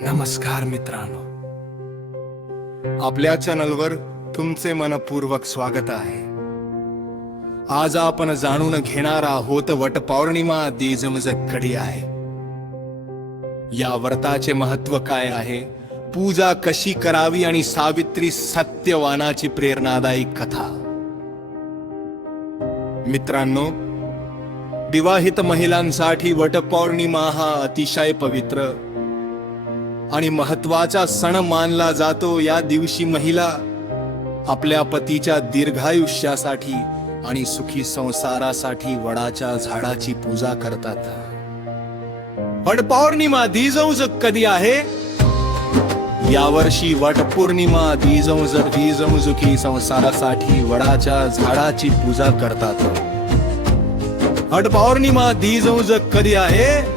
नमस्कार मित्रांनो, आपल्या चॅनलवर तुमचे मनपूर्वक स्वागत आहे. आज आपण जाणून घेणार आहोत वटपौर्णिमा दीजमज कधी आहे, या व्रताचे महत्व काय आहे, पूजा कशी करावी आणि सावित्री सत्यवानाची प्रेरणादायी कथा. मित्रांनो, विवाहित महिलांसाठी वटपौर्णिमा हा अतिशय पवित्र आणि महत्वाचा सण मानला जातो. या दिवशी महिला आपल्या पतीच्या दीर्घायुष्यासाठी आणि सुखी संसारासाठी वडाच्या झाडाची पूजा करतात. वटपौर्णिमा दीजौज कधी आहे? यावर्षी वटपौर्णिमा दीजमुखी संसारासाठी वडाच्या झाडाची पूजा करतात. वटपौर्णिमा दीजौज कधी आहे?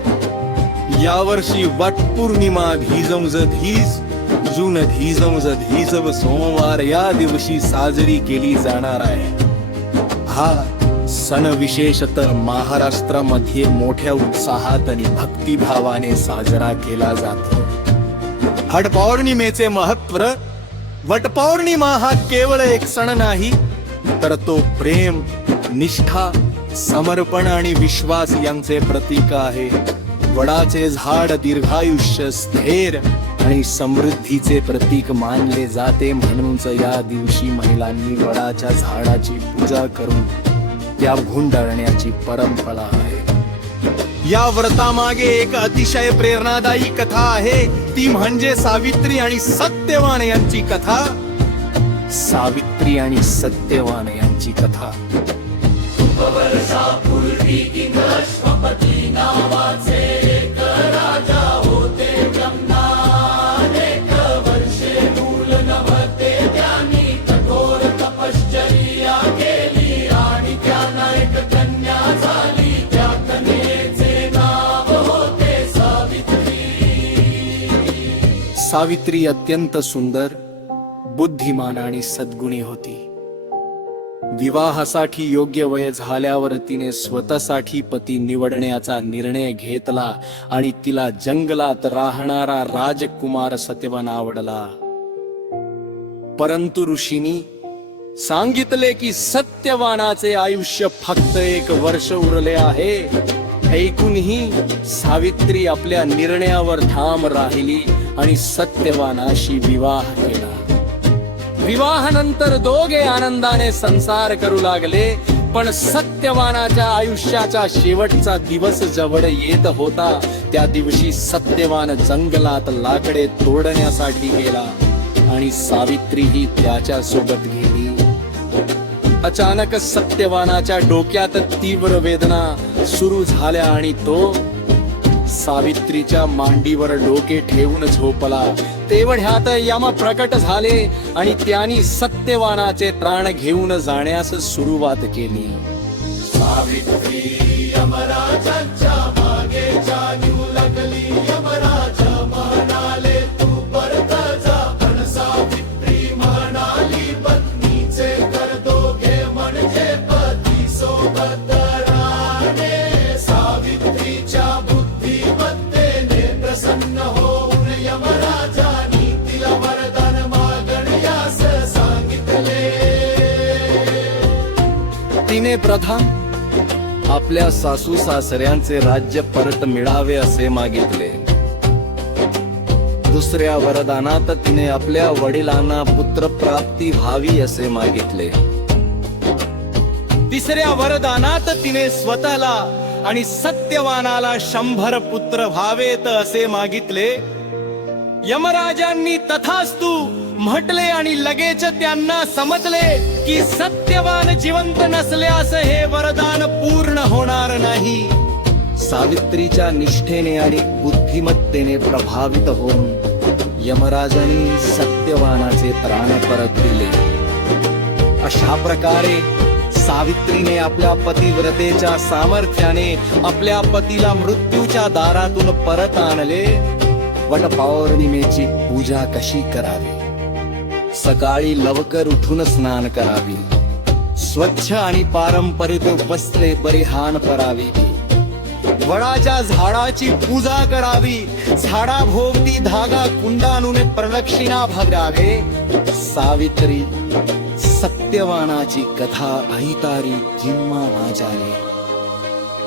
यावर्षी वटपौर्णिमा धीजव सोमवार या दिवशी साजरी केली जाणार आहे. हा सण विशेषतः महाराष्ट्रामध्ये मोठ्या उत्साहात आणि भक्तिभावाने साजरा केला जातो. वटपौर्णिमेचे महत्व. वटपौर्णिमा हा केवळ एक सण नाही, तर तो प्रेम, निष्ठा, समर्पण आणि विश्वास यांचे प्रतीक आहे. वडाचे झाड दीर्घायुष्य, स्थैर्य आणि समृद्धीचे प्रतीक मानले जाते. म्हणूनच या दिवशी महिलांनी वडाच्या झाडाची पूजा करून त्या गुंडाळण्याची परंपरा आहे. या व्रतामागे एक अतिशय प्रेरणादायी कथा आहे, ती म्हणजे सावित्री आणि सत्यवान यांची कथा. सावित्री आणि सत्यवान यांची कथा. नावाचे एक राजा होते ब्रह्माने, एक वर्षे मूल नव्हते त्यांनी कठोर तपश्चर्या केली आणि त्यांना एक कन्या झाली. त्या कन्येचे नाव होते सावित्री. सावित्री अत्यंत सुंदर, बुद्धिमान आणि सद्गुणी होती. विवाहासाठी योग्य वय झाल्यावर तिने स्वतःसाठी पती निवडण्याचा निर्णय घेतला आणि तिला जंगलात राहणारा राजकुमार सत्यवान आवडला. परंतु ऋषींनी सांगितले की सत्यवानाचे आयुष्य फक्त 1 वर्ष उरले आहे. ऐकूनही सावित्री आपल्या निर्णयावर ठाम राहिली आणि सत्यवानाशी विवाह केला. विवाहानंतर दोघे आनंदाने संसार करू लागले. पण सत्यवानाच्या आयुष्याचा शेवटचा दिवस जवळ येत होता. त्या दिवशी सत्यवान जंगलात लाकडे तोडण्यासाठी गेला आणि सावित्रीही त्याच्या सोबत गेली. अचानक सत्यवानाच्या डोक्यात तीव्र वेदना सुरू झाल्या आणि तो सावित्रीच्या मांडीवर डोके ठेवून झोपला. तेवढ्यात यम प्रकट झाले आणि त्यांनी सत्यवानाचे प्राण घेऊन जाण्यास सुरुवात केली. सावित्री यमराजांच्या मागे जाऊ लागली. यमराज म्हणाले, तू परत जा. पण सावित्री म्हणाली, पत्नीचे कर दोघे म्हणजे पती सोबत राहणे. सावित्रीच्या बुद्धिमत्तेने प्रसन्न होऊन यमराजांनी तिला वरदान मागण्यास सांगितले. तिने प्रथम आपल्या सासू सासऱ्यांचे राज्य परत मिळावे असे मागितले. दुसऱ्या वरदानात तिने आपल्या वडिलांना पुत्र प्राप्ती व्हावी असे मागितले. तिसऱ्या वरदानात तिने स्वतःला आणि सत्यवानाला 100 पुत्र व्हावेत असे मागितले. यमराजांनी तथास्तु म्हटले आणि लगेच त्यांना समजले की सत्यवान जिवंत नसल्यास हे वरदान पूर्ण होणार नाही. सावित्रीच्या निष्ठेने आणि बुद्धिमत्तेने प्रभावित होऊन यमराजांनी सत्यवानाचे प्राण परत दिले. अशा प्रकारे सावित्रीने आपल्या पतिव्रतेच्या सामर्थ्याने आपल्या पतीला मृत्यूच्या दारातून परत आणले. वटपौर्णिमेची पूजा कशी करावी? सकाळी लवकर उठून स्नान करावी. स्वच्छ आणि पारंपरिक वस्त्रे परिधान करावी. वडाच्या झाडाची पूजा करावी, झाडाभोवती धागा कुंडानुने प्रदक्षिणा भरावे. सावित्री सत्यवानाची कथा ऐतारी किंवा ना जाणे.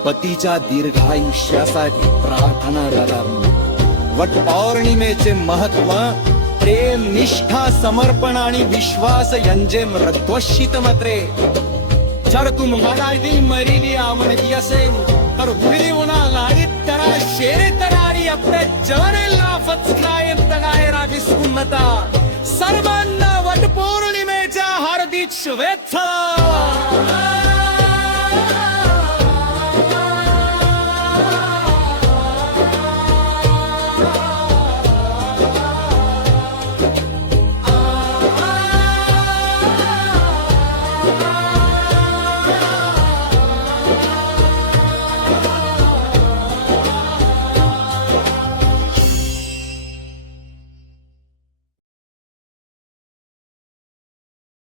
पतीच्या दीर्घायुष्यासाठी प्रार्थना करावी. वट पौर्णिमेचे महत्व प्रेम, निष्ठा, समर्पण आणि विश्वास यांचे मृत्वशित मत्रे. जर तुम मनाली मरिली आवडती असेल तर हुरी उन्हा लाडीत करा शेरे तरारी आपल्या जवळेला फचकायम तगायरा विस्कुन्नता. सर्वांना वटपौर्णिमेच्या हार्दिक शुभेच्छा.